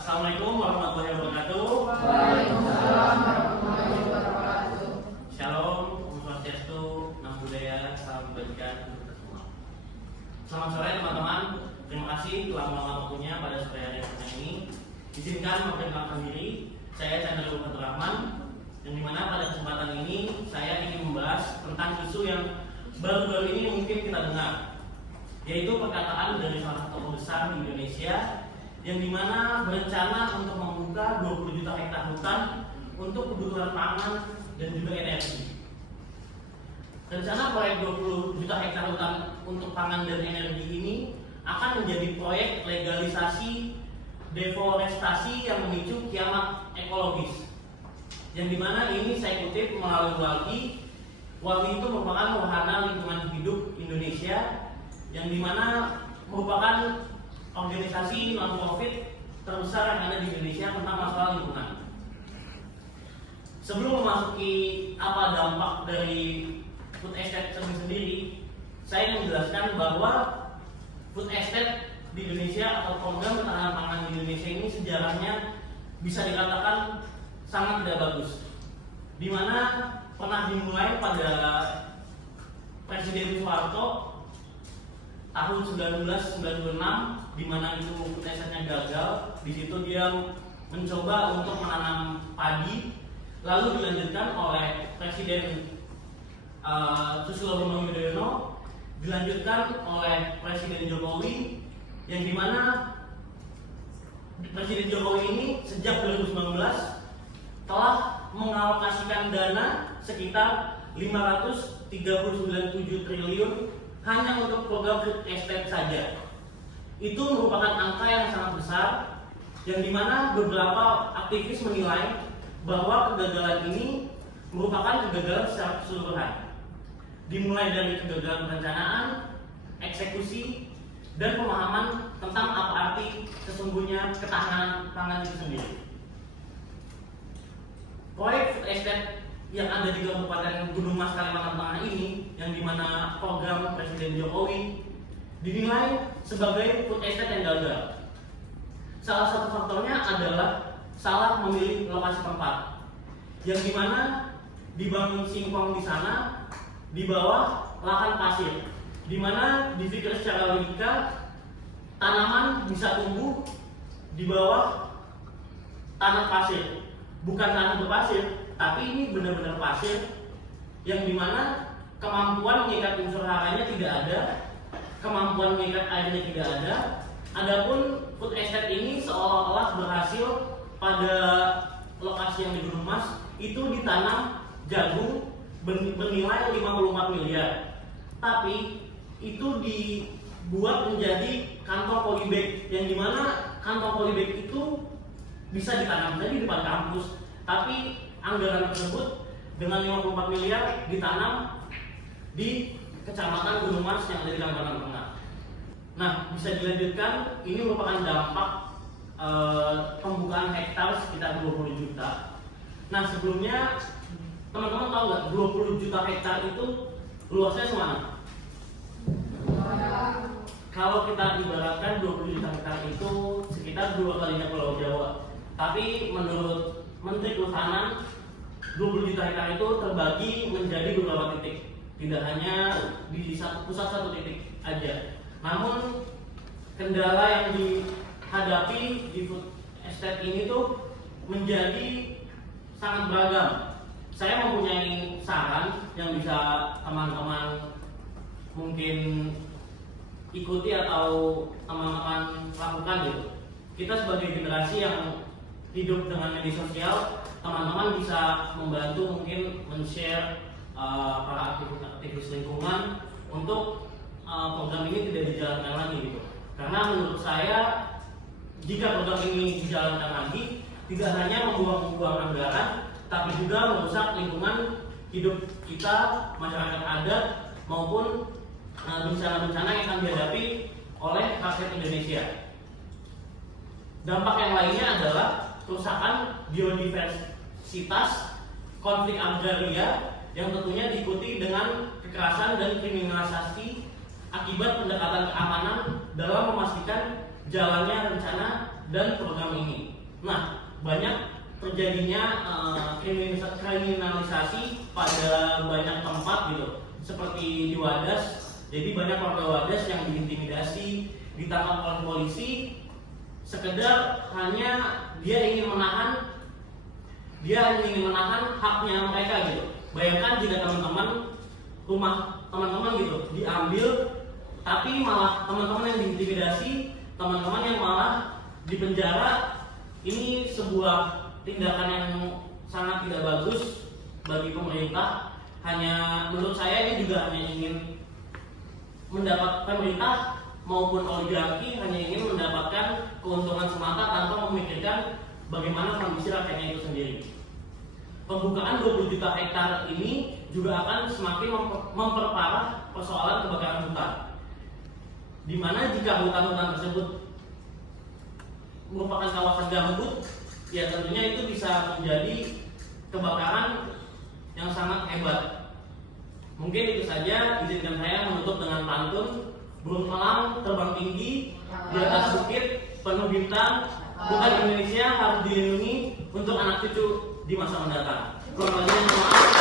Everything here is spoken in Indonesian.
Assalamualaikum warahmatullahi wabarakatuh. Waalaikumsalam warahmatullahi wabarakatuh. Shalom, Om Swastiastu, Namo Buddhaya, salam kebajikan untuk kita semua. Selamat sore teman-teman. Terima kasih telah meluangkan waktunya pada sore hari ini. Izinkan memperkenalkan diri. Saya Chandra Fatur Rahman, yang dimana pada kesempatan ini saya ingin membahas tentang isu yang baru-baru ini mungkin kita dengar, yaitu perkataan dari salah satu tokoh besar di Indonesia yang dimana berencana untuk membuka 20 juta hektar hutan untuk kebutuhan pangan dan juga energi. Rencana proyek 20 juta hektar hutan untuk pangan dan energi ini akan menjadi proyek legalisasi deforestasi yang memicu kiamat ekologis. Yang dimana ini saya kutip melalui WALKI. WALKI itu merupakan wahana lingkungan hidup Indonesia yang dimana merupakan organisasi non-profit terbesar yang ada di Indonesia tentang masalah lingkungan. Sebelum memasuki apa dampak dari food estate sendiri, saya menjelaskan bahwa food estate di Indonesia atau program ketahanan pangan di Indonesia ini sejarahnya bisa dikatakan sangat tidak bagus, di mana pernah dimulai pada Presiden Soeharto tahun 1996, di mana itu food estate-nya gagal. Di situ dia mencoba untuk menanam padi, lalu dilanjutkan oleh Presiden Susilo Bambang Yudhoyono, dilanjutkan oleh Presiden Jokowi, yang dimana Presiden Jokowi ini sejak 2019 telah mengalokasikan dana sekitar 539,7 triliun hanya untuk program food estate saja. Itu merupakan angka yang sangat besar, yang dimana beberapa aktivis menilai bahwa kegagalan ini merupakan kegagalan secara keseluruhan, dimulai dari kegagalan perencanaan, eksekusi, dan pemahaman tentang apa arti sesungguhnya ketahanan pangan itu sendiri. Proyek food estate yang ada di Kabupaten Gunung Mas Kalimantan Tengah ini, yang dimana program Presiden Jokowi dinilai sebagai food estate yang gagal. Salah satu faktornya adalah salah memilih lokasi tempat, yang dimana dibangun singkong di sana di bawah lahan pasir, dimana dipikir secara logika tanaman bisa tumbuh di bawah tanah pasir, bukan tanah berpasir, tapi ini benar-benar pasir, yang dimana kemampuan mengikat unsur haranya tidak ada, kemampuan mengikat airnya tidak ada. Adapun food estate ini seolah-olah berhasil pada lokasi yang di Gunung Mas itu ditanam jagung bernilai 54 miliar, tapi itu dibuat menjadi kantong polybag, yang dimana kantong polybag itu bisa ditanam di depan kampus, tapi anggaran tersebut dengan 54 miliar ditanam di Kecamatan Gunung Mas yang ada di Kalimantan Tengah. Nah, bisa dilanjutkan, ini merupakan dampak pembukaan hektar sekitar 20 juta. Nah, sebelumnya teman-teman tahu nggak 20 juta hektar itu luasnya semana? Kalau kita ibaratkan 20 juta hektar itu sekitar 2 kalinya Pulau Jawa. Tapi menurut Menteri Kehutanan, 20 juta hektar itu terbagi menjadi beberapa titik, tidak hanya di pusat satu titik aja. Namun kendala yang dihadapi di food estate ini tuh menjadi sangat beragam. Saya mempunyai saran yang bisa teman-teman mungkin ikuti atau teman-teman lakukan gitu. Kita sebagai generasi yang hidup dengan media sosial, teman-teman bisa membantu mungkin men-share para aktivis lingkungan untuk program ini tidak dijalankan lagi gitu. Karena menurut saya, jika program ini dijalankan lagi, tidak hanya membuang-buang anggaran, tapi juga merusak lingkungan hidup kita, masyarakat adat, maupun bencana-bencana yang akan dihadapi oleh rakyat Indonesia. Dampak yang lainnya adalah kerusakan biodiversitas, konflik agraria yang tentunya diikuti dengan kekerasan dan kriminalisasi akibat pendekatan keamanan dalam memastikan jalannya rencana dan program ini. Nah, banyak terjadinya kriminalisasi pada banyak tempat gitu, seperti di Wadas. Jadi banyak warga Wadas yang diintimidasi, ditangkap oleh polisi, sekedar hanya dia ingin menahan haknya mereka gitu. Bayangkan jika rumah teman-teman gitu diambil, tapi malah teman-teman yang diintimidasi, teman-teman yang malah dipenjara. Ini sebuah tindakan yang sangat tidak bagus bagi pemerintah. Menurut saya ini juga hanya ingin pemerintah maupun oligarki hanya ingin mendapatkan keuntungan semata tanpa memikirkan bagaimana kondisi rakyatnya itu sendiri. Pembukaan 20 juta hektar ini juga akan semakin memperparah persoalan kebakaran hutan, di mana jika hutan-hutan tersebut merupakan kawasan gambut, ya tentunya itu bisa menjadi kebakaran yang sangat hebat. Mungkin itu saja, izinkan saya menutup dengan pantun. Burung elang terbang tinggi di atas bukit penuh bintang, hutan Indonesia harus dilindungi untuk anak cucu di masa mendatang. Kurang lebihnya mohon maaf.